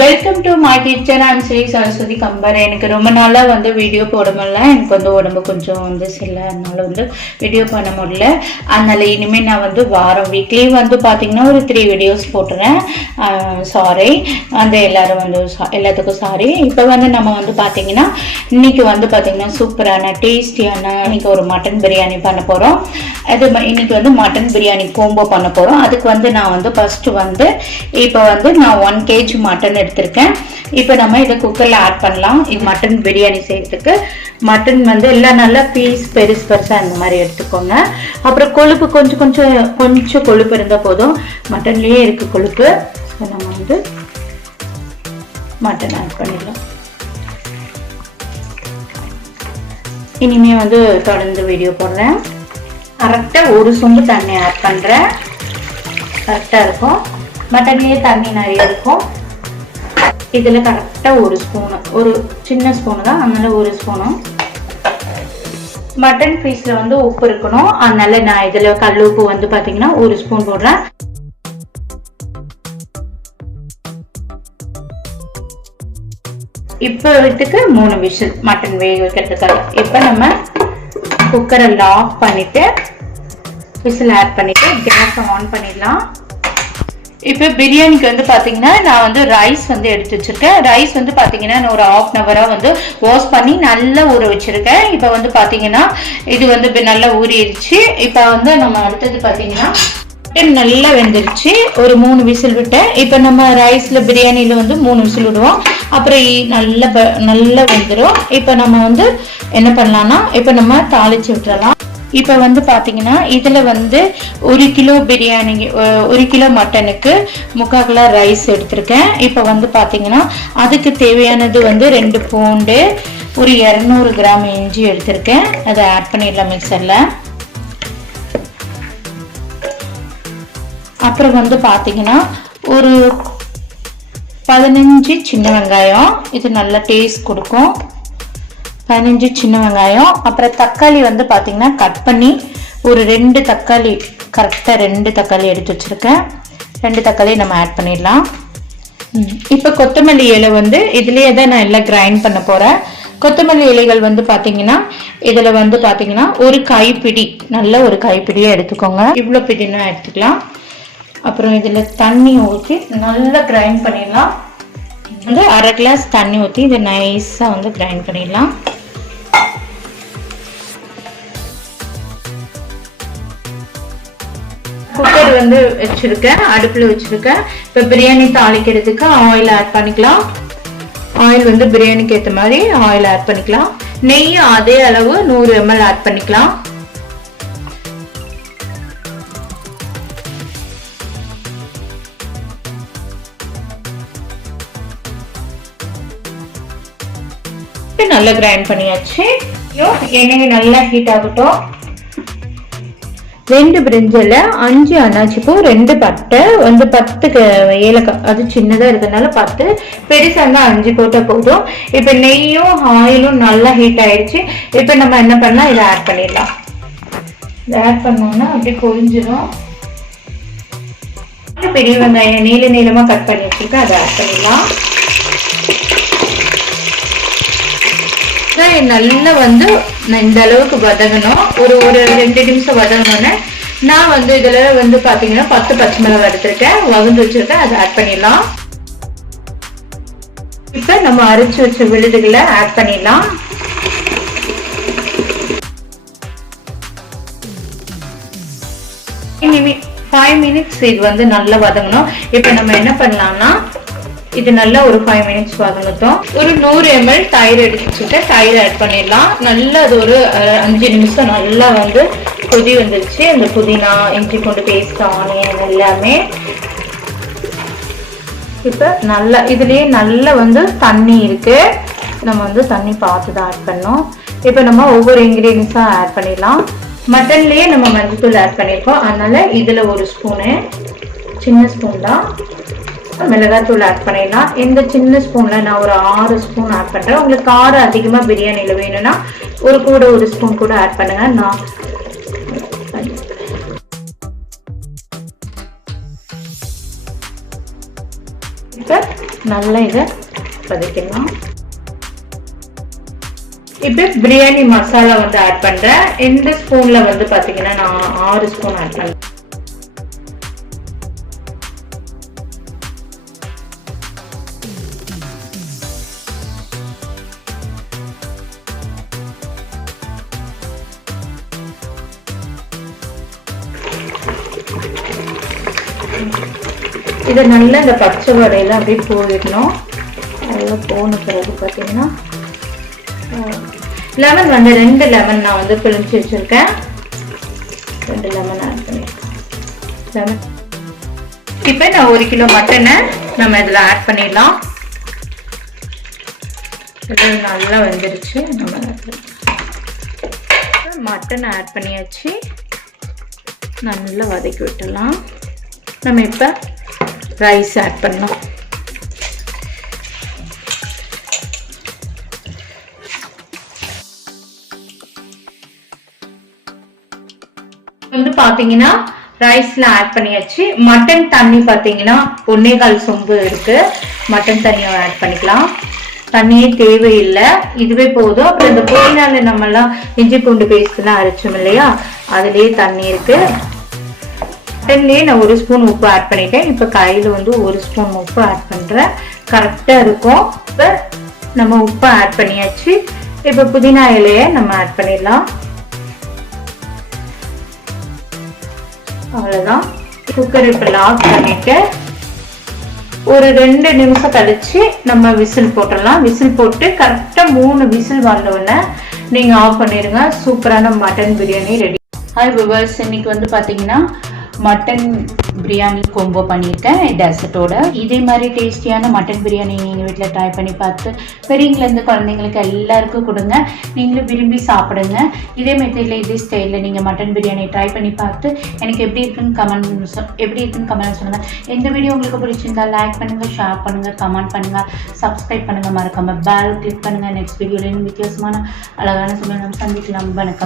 Welcome to my kitchen I'm Sri Saraswathi Kambar எனக்கு ரொம்ப நாளாக வந்து வீடியோ போட முடியல எனக்கு வந்து உடம்பு கொஞ்சம் வந்து சில அதனால வந்து வீடியோ பண்ண முடியல. அதனால இனிமேல் நான் வந்து வாரம் வீக்லி வந்து பார்த்தீங்கன்னா ஒரு த்ரீ வீடியோஸ் போட்டுறேன். சாரி அந்த எல்லாரும் வந்து எல்லாத்துக்கும் சாரி இப்போ வந்து நம்ம வந்து பார்த்தீங்கன்னா இன்றைக்கி வந்து பார்த்தீங்கன்னா சூப்பரான டேஸ்டியான இன்னைக்கு ஒரு மட்டன் பிரியாணி பண்ண போகிறோம் அது இன்றைக்கி இன்னைக்கு வந்து மட்டன் பிரியாணி கோம்போ பண்ண போகிறோம் அதுக்கு வந்து நான் வந்து ஃபஸ்ட்டு வந்து இப்போ வந்து நான் ஒன் கேஜி மட்டன் எடுத்திருக்கேன். இப்போ நம்ம இதை குக்கரில் ஆட் பண்ணலாம். இது மட்டன் பிரியாணி செய்யறதுக்கு மட்டன் வந்து எல்லாம் நல்லா பீஸ் பெருசு பெருசாக அந்த மாதிரி எடுத்துக்கோங்க. அப்புறம் கொழுப்பு கொஞ்சம் கொஞ்சம் கொஞ்சம் கொழுப்பு இருந்தால் போதும். மட்டன்லேயே இருக்கு கொழுப்பு. ஸோ நம்ம வந்து மட்டன் ஆட் பண்ணிடலாம். இனிமே வந்து தொடர்ந்து வீடியோ போடுறேன். கரெக்டாக ஒரு சொம்பு தண்ணி ஆட் பண்ணுறேன் கரெக்டாக இருக்கும். மட்டன்லேயே தண்ணி நிறைய இருக்கும். இதில் கரெக்டாக ஒரு ஸ்பூனு ஒரு சின்ன ஸ்பூனு தான் அதனால ஒரு ஸ்பூனு மட்டன் பீஸில் வந்து உப்பு இருக்கணும். அதனால நான் இதில் கல் உப்பு வந்து பார்த்தீங்கன்னா ஒரு ஸ்பூன் போடுறேன். இப்போ இதுக்கு மூணு விஷல் மட்டன் வேக வைக்கிறதுக்காக இப்போ நம்ம குக்கரை லாக் பண்ணிவிட்டு விசில் ஆட் பண்ணிவிட்டு கேஸை ஆன் பண்ணிடலாம். இப்போ பிரியாணிக்கு வந்து பார்த்தீங்கன்னா நான் வந்து ரைஸ் வந்து எடுத்து வச்சிருக்கேன். ரைஸ் வந்து பார்த்தீங்கன்னா நான் ஒரு ஆஃப் அன் ஹவராக வந்து வாஷ் பண்ணி நல்லா ஊற வச்சிருக்கேன். இப்போ வந்து பார்த்தீங்கன்னா இது வந்து இப்போ நல்லா ஊறிடுச்சு. இப்போ வந்து நம்ம அடுத்தது பார்த்தீங்கன்னா மட்டன் நல்லா வெந்துருச்சு. ஒரு மூணு விசில் விட்டேன். இப்போ நம்ம ரைஸில் பிரியாணியில் வந்து மூணு விசில் விடுவோம். அப்புறம் நல்லா ப- நல்லா வெந்துடும் இப்போ நம்ம வந்து என்ன பண்ணலாம்னா இப்போ நம்ம தாளிச்சு விட்டுறலாம். இப்போ வந்து பார்த்தீங்கன்னா இதில் வந்து ஒரு கிலோ பிரியாணி ஒரு கிலோ மட்டனுக்கு முக்கால் கிலோ ரைஸ் எடுத்திருக்கேன். இப்போ வந்து பார்த்தீங்கன்னா அதுக்கு தேவையானது வந்து ரெண்டு பூண்டு ஒரு இரநூறு கிராம் இஞ்சி எடுத்திருக்கேன். அதை ஆட் பண்ணிடலாம் மிக்சரில் அப்புறம் வந்து பார்த்தீங்கன்னா ஒரு பதினஞ்சு சின்ன வெங்காயம். இது நல்லா டேஸ்ட் கொடுக்கும். பதினஞ்சு சின்ன வெங்காயம். அப்புறம் தக்காளி வந்து பார்த்தீங்கன்னா கட் பண்ணி ஒரு ரெண்டு தக்காளி கரெக்டாக ரெண்டு தக்காளி எடுத்து வச்சுருக்கேன். ரெண்டு தக்காளி நம்ம ஆட் பண்ணிடலாம். இப்போ கொத்தமல்லி இலை வந்து இதுலேயே தான் நான் எல்லாம் கிரைண்ட் பண்ண போகிறேன் கொத்தமல்லி இலைகள் வந்து பார்த்தீங்கன்னா இதில் வந்து பார்த்தீங்கன்னா ஒரு கைப்பிடி நல்ல ஒரு கைப்பிடியை எடுத்துக்கோங்க. இவ்வளோ பிடினா எடுத்துக்கலாம். அப்புறம் இதில் தண்ணி ஊற்றி நல்லா கிரைண்ட் பண்ணிடலாம். வந்து அரை கிளாஸ் தண்ணி ஊற்றி இதை நைஸாக வந்து கிரைண்ட் பண்ணிடலாம். குக்கர் வந்து வச்சிருக்கேன் அடுப்பில் வச்சிருக்கேன். இப்போ பிரியாணி தாளிக்கிறதுக்கு ஆயில் ஆட் பண்ணிக்கலாம். ஆயில் வந்து பிரியாணிக்கு ஏற்ற மாதிரி ஆயில் ஆட் பண்ணிக்கலாம். நெய் அதே அளவு நூறு எம்எல் ஆட் பண்ணிக்கலாம். நல்லா கிரைண்ட் பண்ணியாச்சு. ஐயோ, எண்ணெய் நல்லா ஹீட் ஆகட்டும். ரெண்டு பிரிஞ்சில் அஞ்சு அன்னாச்சிப்பூ ரெண்டு பட்டை வந்து பத்து ஏலக்காய். அது சின்னதாக இருக்கிறதுனால பத்து. பெருசாக இருந்தால் அஞ்சு போட்டால் போதும். இப்போ நெய்யும் ஆயிலும் நல்லா ஹீட் ஆயிடுச்சு. இப்போ நம்ம என்ன பண்ணலாம்? இதை ஆட் பண்ணிடலாம். இதை ஆட் பண்ணோம்னா அப்படியே கொதிஞ்சிடும் பெரிய வெங்காயம் நீல நீளமாக கட் பண்ணி வச்சுருக்கேன். அதை ஆட் பண்ணிடலாம். நல்லா வந்து நான் இந்த அளவுக்கு வதங்கணும். ஒரு ஒரு ரெண்டு நிமிஷம் வதங்கினோன்னே நான் வந்து இதுல வந்து பாத்தீங்கன்னா பத்து பச்சை மிளகாய் எடுத்திருக்கேன். வகுந்து வச்சிருக்கேன் அதை ஆட் பண்ணிடலாம். இப்ப நம்ம அரைச்சு வச்ச விழுதுகளை ஆட் பண்ணிடலாம். ஃபைவ் மினிட்ஸ் இது வந்து நல்லா வதங்கணும். இப்போ நம்ம என்ன பண்ணலாம்னா இது நல்லா ஒரு ஃபைவ் மினிட்ஸ் வதங்கட்டும். ஒரு நூறு எம்எல் தயிர் எடுத்து வச்சுட்டு தயிர் ஆட் பண்ணிடலாம். நல்லா அது ஒரு அஞ்சு நிமிஷம் நல்லா வந்து கொதி வந்துருச்சு. அந்த புதினா இஞ்சி பூண்டு பேஸ்ட் ஆனியன் எல்லாமே. இப்போ நல்லா இதுலேயே நல்லா வந்து தண்ணி இருக்கு. நம்ம வந்து தண்ணி பார்த்து தான் ஆட் பண்ணோம் இப்போ நம்ம ஒவ்வொரு இன்க்ரீடியன்ஸாக ஆட் பண்ணிடலாம். மட்டன்லேயே நம்ம மஞ்சத்தூள் ஆட் பண்ணியிருக்கோம் அதனால இதில் ஒரு ஸ்பூனு சின்ன ஸ்பூன் தான். மிளகாத்தூள் ஆட் பண்ணிடலாம். இந்த சின்ன ஸ்பூனில் நான் ஒரு ஆறு ஸ்பூன் ஆட் பண்ணுறேன் உங்களுக்கு காரம் அதிகமாக பிரியாணியில் வேணும்னா ஒரு கூட ஒரு ஸ்பூன் கூட ஆட் பண்ணுங்க. நான் இப்போ நல்லா இதை வதக்கலாம் இப்போ பிரியாணி மசாலா வந்து ஆட் பண்றேன். இந்த ஸ்பூன்ல வந்து பாத்தீங்கன்னா நான் ஆறு ஸ்பூன் ஆட் பண்ணுறேன் இதை நல்லா இந்த பச்சை வடையில அப்படியே போயிடணும் நல்லா போன பிறகு பார்த்தீங்கன்னா லெமன் வந்து ரெண்டு லெமன் நான் வந்து பிழிஞ்சு வச்சுருக்கேன். ரெண்டு லெமன் ஆட் பண்ணியிருக்கேன் லெமன் இப்போ நான் ஒரு கிலோ மட்டனை நம்ம இதில் ஆட் பண்ணிடலாம். இது நல்லா வந்துருச்சு. நம்ம மட்டன் ஆட் பண்ணியாச்சு. நல்லா வதக்கி விட்டுடலாம். நம்ம இப்போ ரைஸ் ஆட் பண்ணலாம் வந்து பாத்தீங்கன்னா ரைஸ்ல ஆட் பண்ணியாச்சு. மட்டன் தண்ணி பாத்தீங்கன்னா ஒன்னே கால் சொம்பு இருக்கு. மட்டன் தண்ணியை ஆட் பண்ணிக்கலாம். தண்ணியே தேவையில்லை. இதுவே போதும். அப்புறம் இந்த புதினால நம்ம எல்லாம் இஞ்சி பூண்டு பேஸ்ட் எல்லாம் அரைச்சோம் இல்லையா? அதுலயே தண்ணி இருக்கு. மட்டன்லேயே நான் ஒரு ஸ்பூன் உப்பு ஆட் பண்ணிட்டேன். இப்போ கையில் வந்து ஒரு ஸ்பூன் உப்பு ஆட் பண்ணுறேன் கரெக்டாக இருக்கும். இப்போ நம்ம உப்பு ஆட் பண்ணியாச்சு. இப்போ புதினா இலையை நம்ம ஆட் பண்ணிடலாம். அவ்வளோதான் குக்கர் இப்போ லாக் பண்ணிட்டு ஒரு ரெண்டு நிமிஷம் கழிச்சு நம்ம விசில் போட்டுடலாம். விசில் போட்டு கரெக்டாக மூணு விசில் வந்தோடனே நீங்கள் ஆஃப் பண்ணிடுங்க. சூப்பரான mutton biryani ready hi viewers இன்னைக்கு வந்து பார்த்தீங்கன்னா மட்டன் பிரியாணி கொம்போ பண்ணியிருக்கேன். டெசர்ட்டோட இதே மாதிரி டேஸ்டியான மட்டன் பிரியாணி நீங்கள் வீட்டில் ட்ரை பண்ணி பார்த்து பெரியவங்கலேருந்து குழந்தைங்களுக்கு எல்லாருக்கும் கொடுங்க. நீங்களும் விரும்பி சாப்பிடுங்க. இதே மெத்தடில் இதே ஸ்டைலில் நீங்கள் மட்டன் பிரியாணி ட்ரை பண்ணி பார்த்து எனக்கு எப்படி இருக்குன்னு கமெண்ட் எப்படி இருக்குன்னு கமெண்ட் சொல்லுங்கள் எந்த வீடியோ உங்களுக்கு பிடிச்சிருந்தா லைக் பண்ணுங்கள் ஷேர் பண்ணுங்கள் கமெண்ட் பண்ணுங்கள் சப்ஸ்கிரைப் பண்ணுங்கள் மறக்காமல் பேல் கிளிக் பண்ணுங்கள் நெக்ஸ்ட் வீடியோவில் வித்தியாசமான அழகான சமையல் நம்ம சந்திக்கலாம். வணக்கம்.